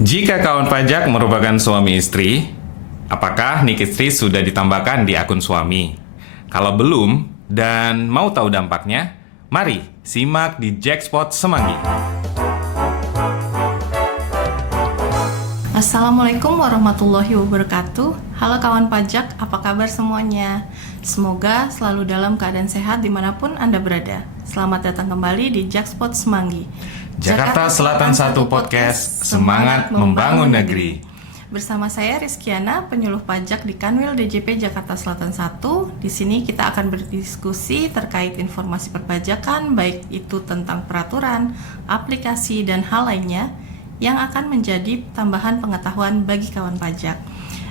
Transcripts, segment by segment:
Jika kawan pajak merupakan suami istri, apakah nik istri sudah ditambahkan di akun suami? Kalau belum dan mau tahu dampaknya, mari simak di Jackpot Semanggi. Assalamualaikum warahmatullahi wabarakatuh. Halo kawan pajak, apa kabar semuanya? Semoga selalu dalam keadaan sehat dimanapun Anda berada. Selamat datang kembali di Jackpot Semanggi, Jakarta Selatan 1 Podcast, semangat membangun negeri. Bersama saya Rizkyana, penyuluh pajak di Kanwil DJP Jakarta Selatan 1. Di sini kita akan berdiskusi terkait informasi perpajakan, baik itu tentang peraturan, aplikasi, dan hal lainnya yang akan menjadi tambahan pengetahuan bagi kawan pajak.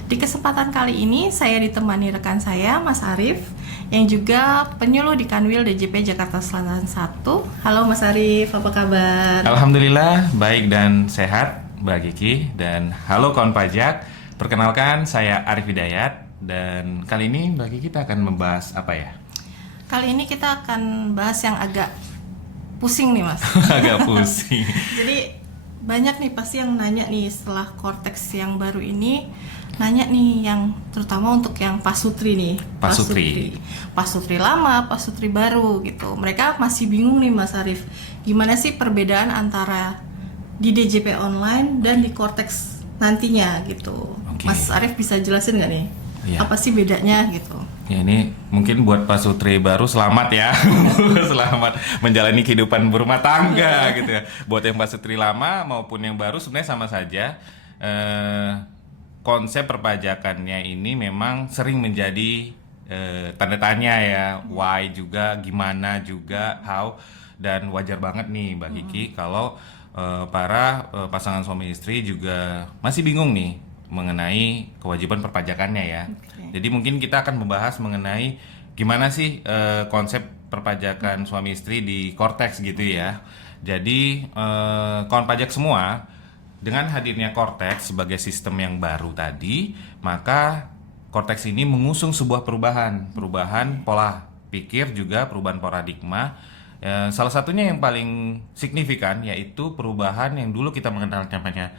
Di kesempatan kali ini saya ditemani rekan saya, Mas Arief, yang juga penyuluh di Kanwil DJP Jakarta Selatan 1. Halo Mas Arief, apa kabar? Alhamdulillah, baik dan sehat Mbak Kiki. Dan halo kawan pajak, perkenalkan saya Arief Hidayat. Dan kali ini Mbak Kiki kita akan membahas apa ya? Kali ini kita akan bahas yang agak pusing nih Mas. Agak pusing. Jadi banyak nih pasti yang nanya nih setelah Cortex yang baru ini, nanya nih yang terutama untuk yang pasutri nih. Pasutri lama, pasutri baru gitu. Mereka masih bingung nih Mas Arief, gimana sih perbedaan antara di DJP online dan di Cortex nantinya gitu. Oke. Mas Arief bisa jelasin nggak nih? Iya. Apa sih bedanya gitu? Ya ini mungkin buat pasutri baru selamat ya. Selamat menjalani kehidupan berumah tangga gitu ya. Buat yang pasutri lama maupun yang baru sebenarnya sama saja. Konsep perpajakannya ini memang sering menjadi tanda tanya ya. Why juga, gimana juga, how. Dan wajar banget nih Mbak Kiki kalau para pasangan suami istri juga masih bingung nih mengenai kewajiban perpajakannya ya. Okay. Jadi mungkin kita akan membahas mengenai gimana sih konsep perpajakan suami istri di Cortex gitu ya. Jadi kawan pajak semua, dengan hadirnya Cortex sebagai sistem yang baru tadi, maka Cortex ini mengusung sebuah perubahan pola pikir, juga perubahan paradigma. Salah satunya yang paling signifikan yaitu perubahan yang dulu kita mengenal namanya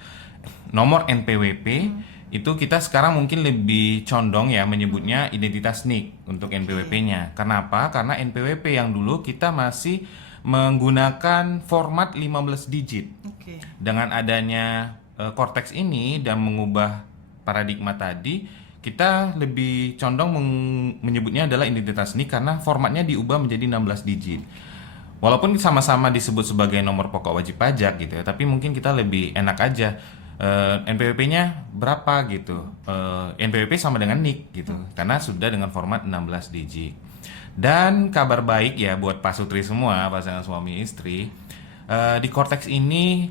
nomor NPWP. Itu kita sekarang mungkin lebih condong ya menyebutnya identitas NIK untuk NPWP-nya. Kenapa? Karena NPWP yang dulu kita masih menggunakan format 15 digit. Okay. Dengan adanya Cortex ini dan mengubah paradigma tadi, kita lebih condong menyebutnya adalah identitas NIK karena formatnya diubah menjadi 16 digit. Walaupun sama-sama disebut sebagai nomor pokok wajib pajak gitu ya, tapi mungkin kita lebih enak aja NPWP-nya berapa gitu. NPWP sama dengan NIK gitu, karena sudah dengan format 16 digit. Dan kabar baik ya buat pasutri semua, pasangan suami istri, di Cortex ini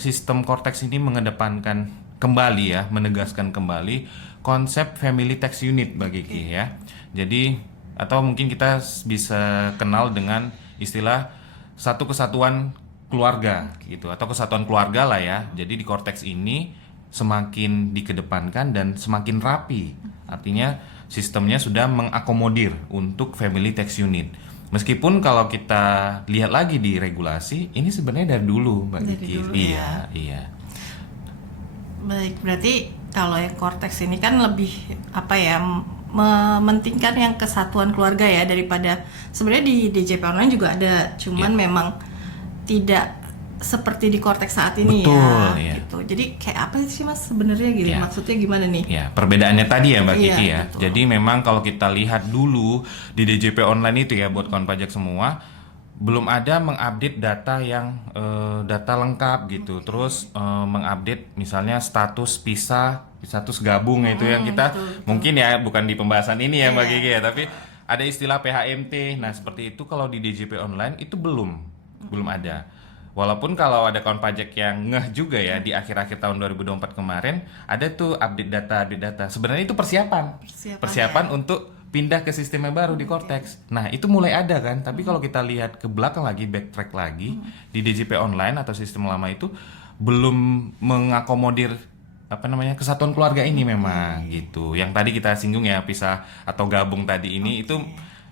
sistem Cortex ini mengedepankan kembali ya, menegaskan kembali konsep family tax unit bagi Ki ya. Jadi atau mungkin kita bisa kenal dengan istilah satu kesatuan keluarga gitu, atau kesatuan keluarga lah ya. Jadi di Cortex ini semakin dikedepankan dan semakin rapi. Artinya sistemnya sudah mengakomodir untuk family tax unit. Meskipun kalau kita lihat lagi di regulasi, ini sebenarnya dari dulu Mbak Kiki. Iya. Baik, berarti kalau yang Cortex ini kan lebih apa ya, mementingkan yang kesatuan keluarga ya, daripada sebenarnya di DJP online juga ada, cuman memang tidak seperti di Cortex saat ini. Betul, ya gitu. Jadi kayak apa sih Mas sebenarnya gitu? Maksudnya gimana nih? Ya, perbedaannya tadi ya Mbak Kiki ya. Betul. Jadi memang kalau kita lihat dulu di DJP online itu ya, buat kawan pajak semua, belum ada mengupdate data yang data lengkap gitu. Terus mengupdate misalnya status pisah, status gabung itu yang kita betul. mungkin ya bukan di pembahasan ini ya Mbak Kiki ya, tapi ada istilah PHMT. Nah, seperti itu kalau di DJP online itu belum ada. Walaupun kalau ada kawan pajak yang ngeh juga ya, di akhir-akhir tahun 2024 kemarin ada tuh update data. Sebenarnya itu persiapan untuk pindah ke sistem yang baru di Cortex. Nah, itu mulai ada kan, tapi kalau kita lihat ke belakang lagi, backtrack lagi, di DJP online atau sistem lama itu belum mengakomodir kesatuan keluarga ini memang gitu. Yang tadi kita singgung ya, pisah atau gabung tadi ini itu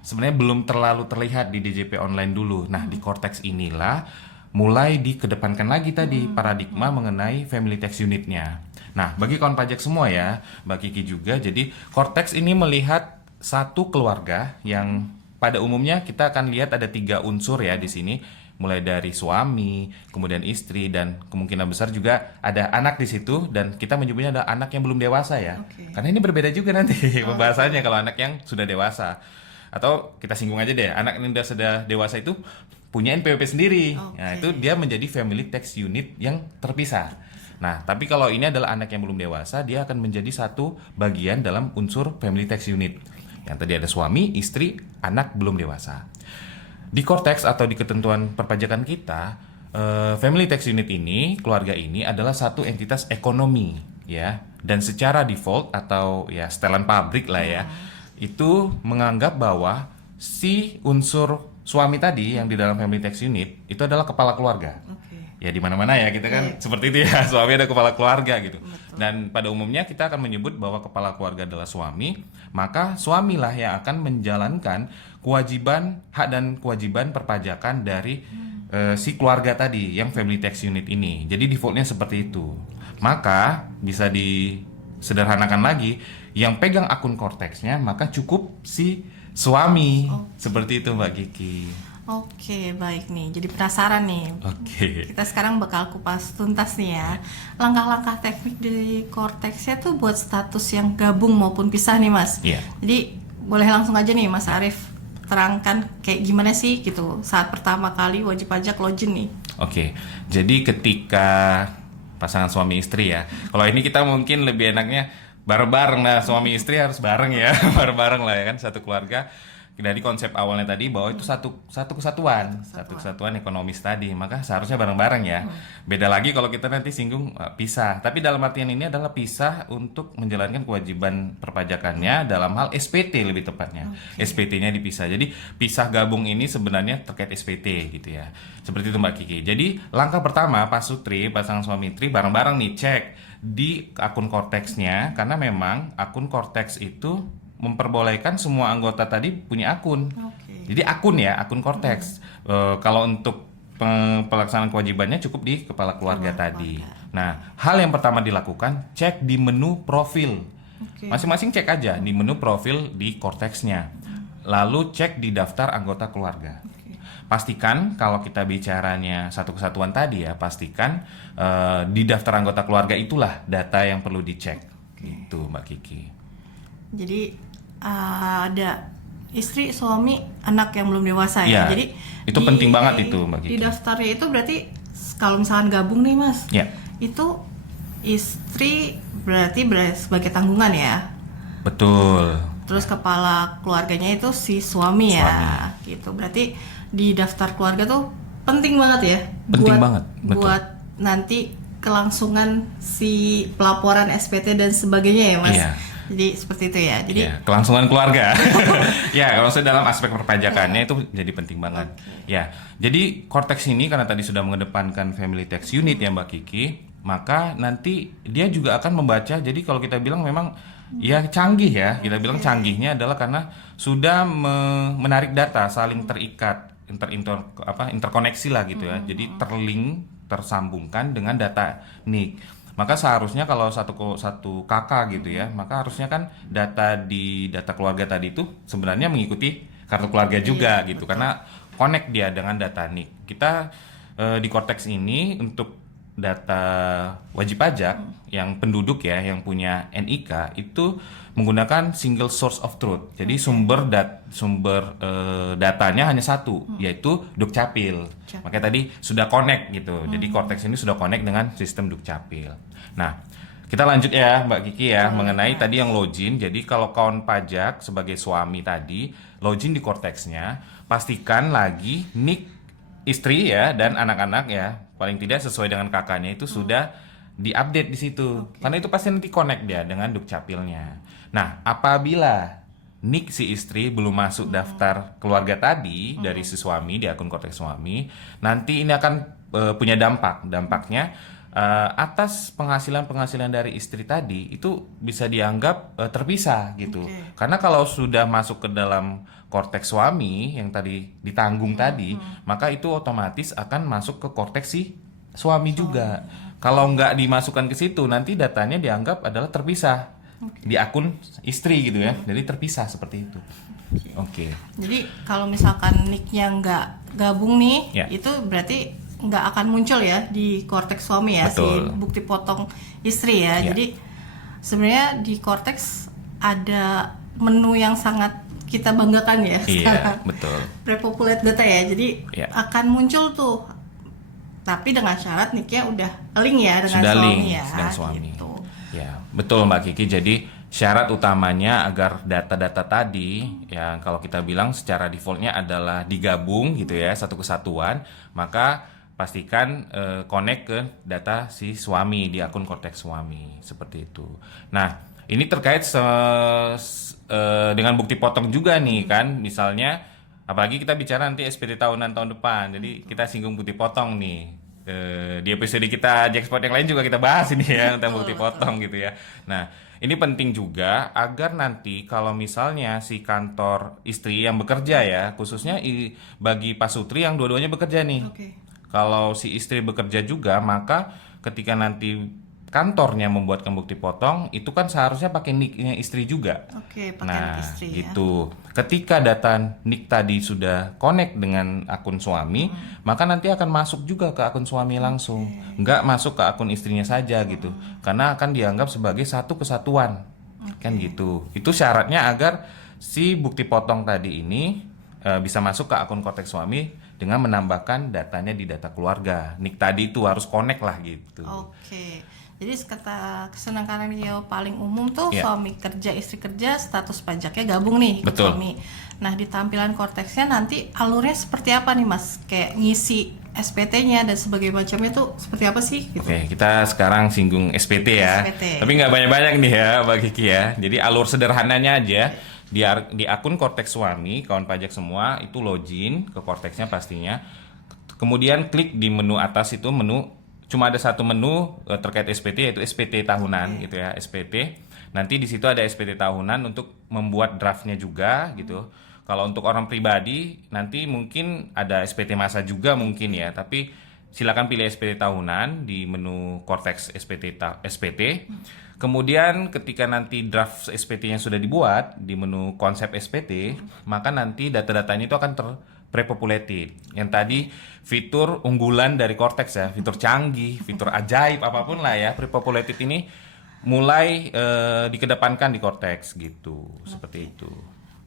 sebenarnya belum terlalu terlihat di DJP online dulu. Nah, di Cortex inilah mulai dikedepankan lagi tadi paradigma mengenai family tax unitnya. Nah, bagi kawan pajak semua ya, Mbak Kiki juga, jadi Cortex ini melihat satu keluarga yang pada umumnya kita akan lihat ada 3 unsur ya di sini, mulai dari suami, kemudian istri, dan kemungkinan besar juga ada anak di situ, dan kita menyebutnya adalah anak yang belum dewasa ya. Oke. Karena ini berbeda juga nanti pembahasannya kalau anak yang sudah dewasa. Atau kita singgung aja deh, anak yang sudah dewasa itu punya NPWP sendiri. Nah, Oke. itu dia menjadi family tax unit yang terpisah. Nah, tapi kalau ini adalah anak yang belum dewasa, dia akan menjadi satu bagian dalam unsur family tax unit. Yang tadi ada suami, istri, anak belum dewasa. Di Cortex atau di ketentuan perpajakan kita, family tax unit ini, keluarga ini adalah satu entitas ekonomi ya, dan secara default atau ya setelan pabrik lah ya, itu menganggap bahwa si unsur suami tadi yang di dalam family tax unit itu adalah kepala keluarga. Oke. Ya di mana-mana ya kita kan seperti itu ya, suami ada kepala keluarga gitu. Betul. Dan pada umumnya kita akan menyebut bahwa kepala keluarga adalah suami, maka suamilah yang akan menjalankan kewajiban, hak dan kewajiban perpajakan dari si keluarga tadi yang family tax unit ini. Jadi defaultnya seperti itu. Maka bisa disederhanakan lagi, yang pegang akun Cortex-nya maka cukup si suami. Seperti itu Mbak Kiki. Oke, baik nih. Jadi penasaran nih. Oke. Kita sekarang bakal kupas tuntas nih ya. Langkah-langkah teknik di Cortex-nya tuh buat status yang gabung maupun pisah nih, Mas. Iya. Jadi boleh langsung aja nih, Mas Arief, terangkan kayak gimana sih gitu saat pertama kali wajib pajak login nih. Oke, jadi ketika pasangan suami istri ya, kalau ini kita mungkin lebih enaknya bareng-bareng. Nah, suami istri harus bareng ya, bareng-bareng lah ya kan, satu keluarga. Dari konsep awalnya tadi bahwa itu satu kesatuan ekonomis tadi, maka seharusnya bareng-bareng ya. Beda lagi kalau kita nanti singgung pisah. Tapi dalam artian ini adalah pisah untuk menjalankan kewajiban perpajakannya dalam hal SPT lebih tepatnya. SPT-nya dipisah. Jadi pisah gabung ini sebenarnya terkait SPT gitu ya. Seperti itu Mbak Kiki. Jadi langkah pertama Pak Sutri, pasangan suami istri bareng-bareng nih cek di akun Cortex-nya, karena memang akun Cortex itu memperbolehkan semua anggota tadi punya akun. Oke. Jadi akun ya, akun Cortex. Kalau untuk pelaksanaan kewajibannya cukup di kepala keluarga tadi. Nah, hal yang pertama dilakukan, cek di menu profil. Oke. Masing-masing cek aja di menu profil di Cortex-nya. Lalu cek di daftar anggota keluarga. Pastikan kalau kita bicaranya satu kesatuan tadi ya, pastikan di daftar anggota keluarga itulah data yang perlu dicek. Gitu Mbak Kiki. Jadi ada istri, suami, anak yang belum dewasa Ya, ya. Jadi itu penting banget itu, Mbak Kiki. Di daftarnya itu berarti kalau misalkan gabung nih, Mas. Ya. Itu istri berarti sebagai tanggungan ya. Betul. Terus kepala keluarganya itu si suami ya. Gitu. Berarti di daftar keluarga tuh penting banget ya. Penting banget, betul. Buat nanti kelangsungan si pelaporan SPT dan sebagainya ya, Mas. Iya. Jadi seperti itu ya. Jadi Ya, kelangsungan keluarga. Ya, kalau saya dalam aspek perpajakannya itu jadi penting banget. Ya, jadi Cortex ini karena tadi sudah mengedepankan family tax unit ya Mbak Kiki, maka nanti dia juga akan membaca. Jadi kalau kita bilang memang ya canggih ya, kita bilang canggihnya adalah karena sudah menarik data saling terikat, interkoneksi lah gitu ya. Jadi tersambungkan dengan data NIK. Maka seharusnya kalau satu kakak gitu ya, maka harusnya kan data keluarga tadi itu sebenarnya mengikuti kartu keluarga juga gitu, karena connect dia dengan data NIK. Kita di Cortex ini untuk data wajib pajak yang penduduk ya, yang punya NIK itu menggunakan single source of truth. Jadi sumber datanya hanya satu, yaitu Dukcapil. Makanya tadi sudah connect gitu. Jadi Cortex ini sudah connect dengan sistem Dukcapil. Nah, kita lanjut ya Mbak Kiki ya, mengenai tadi yang login. Jadi kalau kawan pajak sebagai suami tadi login di Cortex-nya, pastikan lagi NIK istri ya dan anak-anak ya, paling tidak sesuai dengan kakaknya itu sudah diupdate di situ. Karena itu pasti nanti connect dia dengan Dukcapilnya. Nah, apabila NIK si istri belum masuk daftar keluarga tadi dari si suami di akun Cortex suami, nanti ini akan punya dampak. Dampaknya atas penghasilan dari istri tadi itu bisa dianggap terpisah gitu. Oke. Karena kalau sudah masuk ke dalam korteks suami yang tadi ditanggung tadi, maka itu otomatis akan masuk ke korteks si suami juga. Kalau nggak dimasukkan ke situ, nanti datanya dianggap adalah terpisah di akun istri gitu ya. Jadi terpisah seperti itu. Oke. Jadi kalau misalkan nicknya nggak gabung nih, Ya. itu berarti nggak akan muncul ya di korteks suami ya, Betul. si bukti potong istri ya. Ya. Jadi sebenarnya di korteks ada menu yang sangat kita banggakan ya. Iya, betul. Repopulate data ya, jadi Ya. akan muncul tuh. Tapi dengan syarat nicknya udah link ya dengan Sudah suami link ya. dengan suami. Gitu. Ya, betul Mbak Kiki. Jadi syarat utamanya agar data-data tadi yang kalau kita bilang secara defaultnya adalah digabung gitu ya, satu kesatuan, maka pastikan connect ke data si suami di akun korteks suami seperti itu. Nah, ini terkait dengan bukti potong juga nih kan, misalnya apalagi kita bicara nanti SPT tahunan tahun depan, jadi kita singgung bukti potong nih. Di episode kita Jackpot yang lain juga kita bahas ini ya tentang bukti potong gitu ya. Nah, ini penting juga agar nanti kalau misalnya si kantor istri yang bekerja ya, khususnya bagi Pak Sutri yang dua-duanya bekerja nih. Oke. Kalau si istri bekerja juga, maka ketika nanti kantornya membuatkan bukti potong, itu kan seharusnya pakai nicknya istri juga. Oke, pakai Nah, nick istri ya. gitu. Ketika data nick tadi sudah connect dengan akun suami, maka nanti akan masuk juga ke akun suami langsung. Nggak masuk ke akun istrinya saja gitu. Karena akan dianggap sebagai satu kesatuan. Kan gitu. Itu syaratnya agar si bukti potong tadi ini bisa masuk ke akun korteks suami dengan menambahkan datanya di data keluarga. Nick tadi itu harus connect lah gitu. Oke. Jadi kata kesenangan yang paling umum tuh Iya. suami kerja, istri kerja, status pajaknya gabung nih ikut Betul. suami. Nah, di tampilan korteksnya nanti alurnya seperti apa nih Mas? Kayak ngisi SPT-nya dan sebagainya macamnya tuh seperti apa sih gitu. Oke, kita sekarang singgung SPT ya. SPT. Tapi nggak banyak-banyak nih ya, Mbak Kiki ya. Jadi alur sederhananya aja di akun korteks suami, kawan pajak semua itu login ke korteksnya pastinya. Kemudian klik di menu atas itu cuma ada satu menu terkait SPT yaitu SPT tahunan gitu ya, SPT. Nanti di situ ada SPT tahunan untuk membuat draftnya juga gitu. Kalau untuk orang pribadi nanti mungkin ada SPT masa juga mungkin ya, tapi silakan pilih SPT tahunan di menu korteks SPT. Kemudian ketika nanti draft SPT-nya sudah dibuat di menu konsep SPT, maka nanti data-datanya itu akan prepopulated. Yang tadi fitur unggulan dari Cortex ya, fitur canggih, fitur ajaib apapun lah ya, prepopulated ini mulai dikedepankan di Cortex gitu, seperti itu.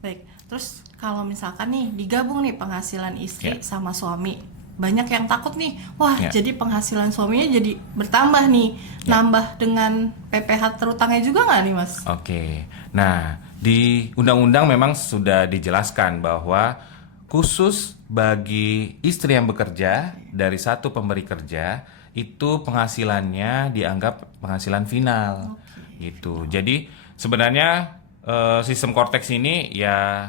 Baik. Terus kalau misalkan nih digabung nih penghasilan istri Ya. sama suami, banyak yang takut nih, wah Ya. jadi penghasilan suaminya jadi bertambah nih, nambah dengan PPh terutangnya juga nggak nih Mas? Oke, nah di undang-undang memang sudah dijelaskan bahwa khusus bagi istri yang bekerja dari satu pemberi kerja itu penghasilannya dianggap penghasilan final gitu. Jadi sebenarnya sistem Cortex ini ya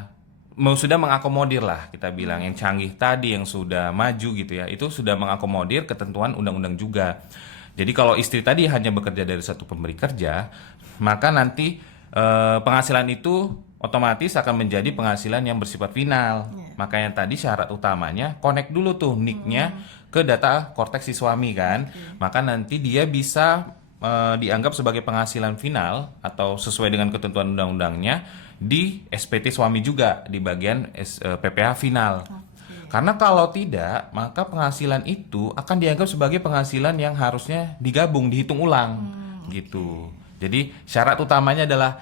sudah mengakomodir lah kita bilang yang canggih tadi yang sudah maju gitu ya, itu sudah mengakomodir ketentuan undang-undang juga. Jadi kalau istri tadi hanya bekerja dari satu pemberi kerja, maka nanti penghasilan itu otomatis akan menjadi penghasilan yang bersifat final. Makanya tadi syarat utamanya connect dulu tuh nicknya ke data Cortex si suami kan. Maka nanti dia bisa dianggap sebagai penghasilan final atau sesuai dengan ketentuan undang-undangnya di SPT suami juga di bagian PPh final. Karena kalau tidak, maka penghasilan itu akan dianggap sebagai penghasilan yang harusnya digabung, dihitung ulang gitu. Jadi syarat utamanya adalah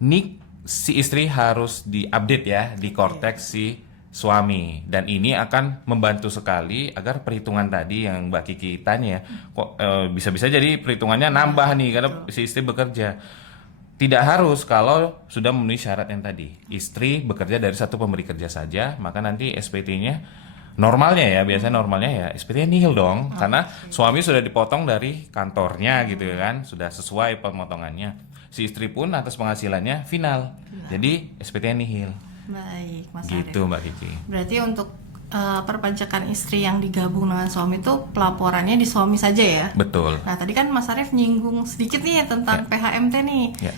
nick si istri harus diupdate ya di Cortex si suami, dan ini akan membantu sekali agar perhitungan tadi yang Mbak Kiki tanya kok bisa-bisa jadi perhitungannya nambah nih karena si istri bekerja. Tidak harus kalau sudah memenuhi syarat yang tadi. Istri bekerja dari satu pemberi kerja saja, maka nanti SPT-nya normalnya ya, biasanya normalnya ya SPT-nya nihil dong, karena suami sudah dipotong dari kantornya gitu kan, sudah sesuai pemotongannya. Si istri pun atas penghasilannya final. Jadi SPT-nya nihil. Baik, Mas Gitu Arief. Mbak Kiki. Berarti untuk perpajakan istri yang digabung dengan suami itu pelaporannya di suami saja ya. Betul. Nah tadi kan Mas Arief nyinggung sedikit nih tentang PHMT nih. Ya.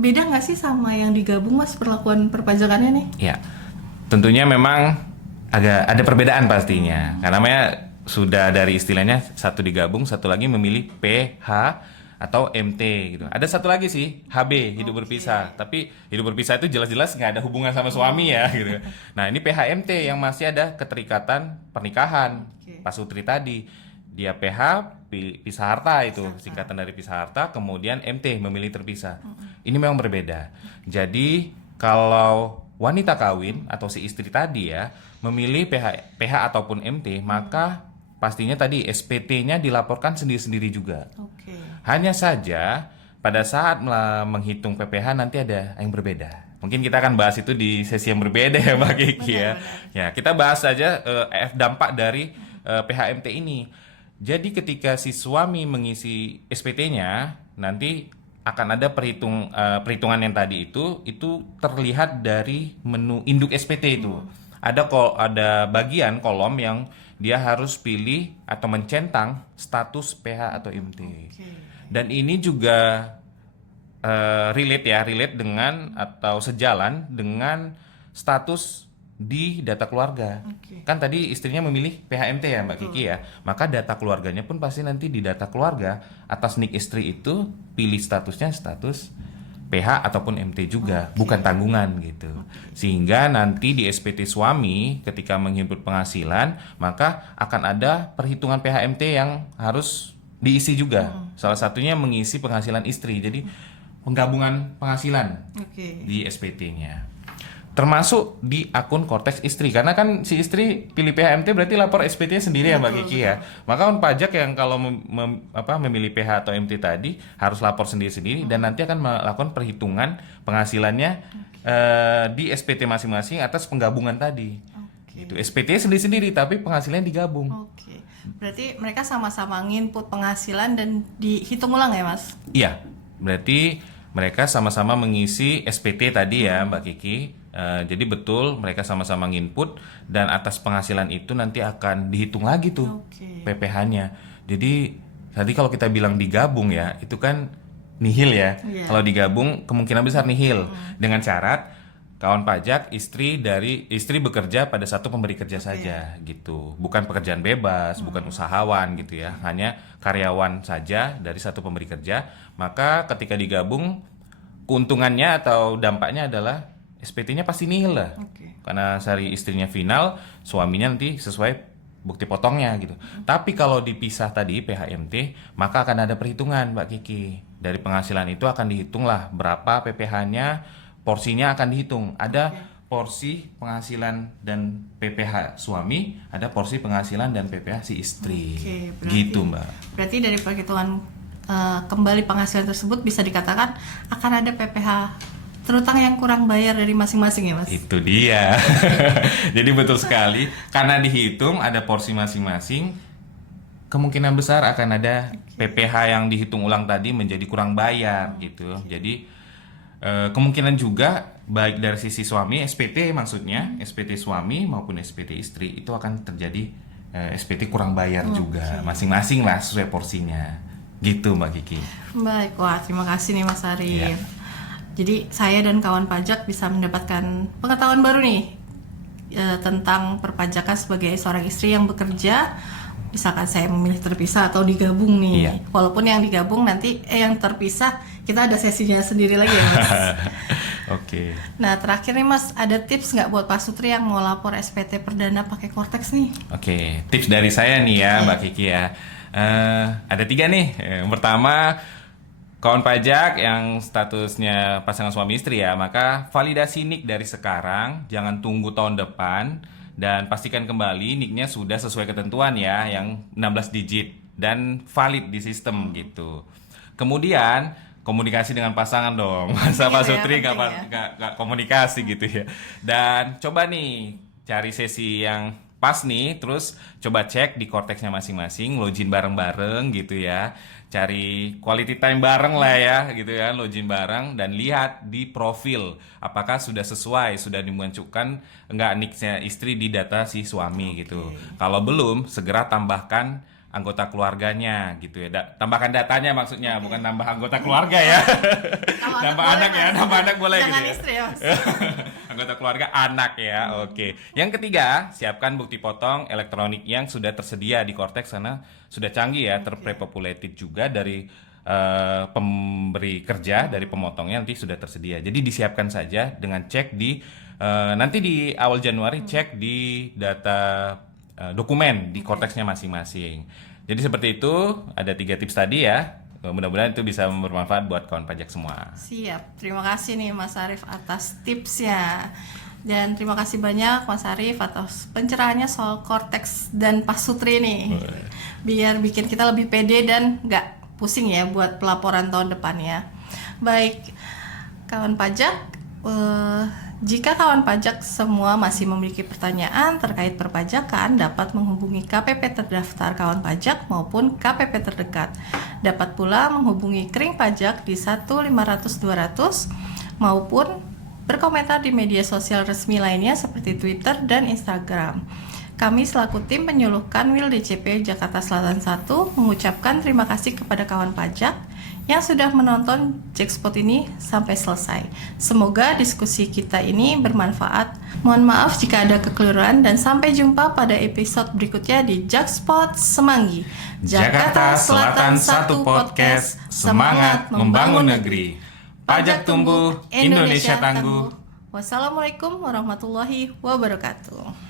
Beda nggak sih sama yang digabung Mas perlakuan perpajakannya nih? Ya, tentunya memang agak ada perbedaan pastinya. Karena sudah dari istilahnya satu digabung, satu lagi memilih PH atau MT gitu. Ada satu lagi sih, HB, hidup berpisah. Tapi hidup berpisah itu jelas-jelas nggak ada hubungan sama suami ya gitu. Nah ini PHMT yang masih ada keterikatan pernikahan. Pak Sutri tadi, dia PH, pisah harta itu, singkatan dari pisah harta, kemudian MT, memilih terpisah. Ini memang berbeda. Jadi kalau wanita kawin atau si istri tadi ya, memilih PH ataupun MT, maka pastinya tadi SPT-nya dilaporkan sendiri-sendiri juga. Oke. Hanya saja pada saat menghitung PPh nanti ada yang berbeda. Mungkin kita akan bahas itu di sesi yang berbeda ya Mbak Kiki ya. Ya, kita bahas saja dampak dari PHMT ini. Jadi ketika si suami mengisi SPT-nya, nanti akan ada perhitungan yang tadi itu terlihat dari menu induk SPT itu. Ada bagian kolom yang dia harus pilih atau mencentang status PH atau MT. Dan ini juga relate dengan atau sejalan dengan status di data keluarga. Kan tadi istrinya memilih PHMT ya Mbak Kiki ya. Maka data keluarganya pun pasti nanti di data keluarga atas nik istri itu pilih statusnya status PH ataupun MT juga, bukan tanggungan gitu. Sehingga nanti di SPT suami ketika menghimpun penghasilan, maka akan ada perhitungan PHMT yang harus diisi juga. Salah satunya mengisi penghasilan istri. Jadi penggabungan penghasilan di SPT-nya. Termasuk di akun Korteks istri, karena kan si istri pilih PHMT berarti lapor SPT-nya sendiri ya Mbak Kiki ya. Maka pajak yang kalau memilih PH atau MT tadi harus lapor sendiri-sendiri dan nanti akan melakukan perhitungan penghasilannya di SPT masing-masing atas penggabungan tadi. Itu SPT sendiri-sendiri tapi penghasilannya digabung. Berarti mereka sama-sama nginput penghasilan dan dihitung ulang ya Mas? Iya, berarti mereka sama-sama mengisi SPT tadi ya Mbak Kiki. Jadi betul mereka sama-sama nginput dan atas penghasilan itu nanti akan dihitung lagi tuh PPh-nya. Jadi tadi kalau kita bilang digabung ya itu kan nihil ya. Kalau digabung kemungkinan besar nihil dengan syarat kawan pajak istri bekerja pada satu pemberi kerja saja gitu. Bukan pekerjaan bebas, bukan usahawan gitu ya. Hanya karyawan saja dari satu pemberi kerja. Maka ketika digabung keuntungannya atau dampaknya adalah SPT-nya pasti nihil lah. Karena sehari istrinya final, suaminya nanti sesuai bukti potongnya gitu. Tapi kalau dipisah tadi PHMT, maka akan ada perhitungan Mbak Kiki. Dari penghasilan itu akan dihitung lah berapa PPh-nya, porsinya akan dihitung. Ada porsi penghasilan dan PPh suami, ada porsi penghasilan dan PPh si istri. Gitu Mbak. Berarti dari perhitungan kembali penghasilan tersebut bisa dikatakan akan ada PPh terutang yang kurang bayar dari masing-masing ya Mas? Itu dia. Jadi betul sekali karena dihitung ada porsi masing-masing, kemungkinan besar akan ada PPh yang dihitung ulang tadi menjadi kurang bayar gitu. Jadi kemungkinan juga baik dari sisi suami SPT maksudnya SPT suami maupun SPT istri itu akan terjadi SPT kurang bayar juga masing-masing lah sesuai porsinya gitu Mbak Kiki. Baik, wah terima kasih nih Mas Arief. Jadi saya dan kawan pajak bisa mendapatkan pengetahuan baru nih tentang perpajakan sebagai seorang istri yang bekerja. Misalkan saya memilih terpisah atau digabung nih. Walaupun yang digabung nanti yang terpisah kita ada sesinya sendiri lagi ya Mas. Nah terakhir nih Mas, ada tips nggak buat Pak Sutri yang mau lapor SPT perdana pakai Korteks nih? Tips dari saya nih ya Mbak Kiki ya. Ada 3 nih. Yang pertama, kawan pajak yang statusnya pasangan suami istri ya, maka validasi NIK dari sekarang, jangan tunggu tahun depan, dan pastikan kembali NIK-nya sudah sesuai ketentuan ya, yang 16 digit dan valid di sistem gitu. Kemudian komunikasi dengan pasangan dong, masa Pak Sutri nggak komunikasi gitu ya. Dan coba nih cari sesi yang pas nih, terus coba cek di Cortex-nya masing-masing, login bareng-bareng gitu ya. Cari quality time bareng lah ya gitu ya, login bareng dan lihat di profil apakah sudah sesuai, sudah dimunculkan enggak nicknya istri di data si suami gitu. Kalau belum, segera tambahkan anggota keluarganya gitu ya. Tambahkan datanya maksudnya, bukan nambah anggota keluarga ya. Kalau Nambah boleh, anak ya, Mas. nambah anak boleh Jangan gitu ya. istri ya, Mas. Anggota keluarga anak ya, oke. Yang ketiga, siapkan bukti potong elektronik yang sudah tersedia di Cortex karena sudah canggih ya, terpopulated juga dari pemberi kerja, dari pemotongnya nanti sudah tersedia. Jadi disiapkan saja dengan cek di nanti di awal Januari cek di data dokumen di Cortex-nya masing-masing. Jadi seperti itu, ada 3 tips tadi ya. Mudah-mudahan itu bisa bermanfaat buat kawan pajak semua. Siap, terima kasih nih Mas Arief atas tipsnya. Dan terima kasih banyak Mas Arief atas pencerahannya soal Cortex dan Pasutri nih. Biar bikin kita lebih pede dan nggak pusing ya buat pelaporan tahun depannya. Baik, kawan pajak, jika kawan pajak semua masih memiliki pertanyaan terkait perpajakan, dapat menghubungi KPP terdaftar kawan pajak maupun KPP terdekat. Dapat pula menghubungi Kering Pajak di 1-500-200 maupun berkomentar di media sosial resmi lainnya seperti Twitter dan Instagram. Kami selaku tim penyuluh Kanwil DJP Jakarta Selatan 1 mengucapkan terima kasih kepada kawan pajak yang sudah menonton Jackspot ini sampai selesai. Semoga diskusi kita ini bermanfaat. Mohon maaf jika ada kekeliruan dan sampai jumpa pada episode berikutnya di Jackspot Semanggi. Jakarta Selatan 1 Podcast, semangat membangun negeri. Pajak tumbuh, Indonesia tangguh. Wassalamualaikum warahmatullahi wabarakatuh.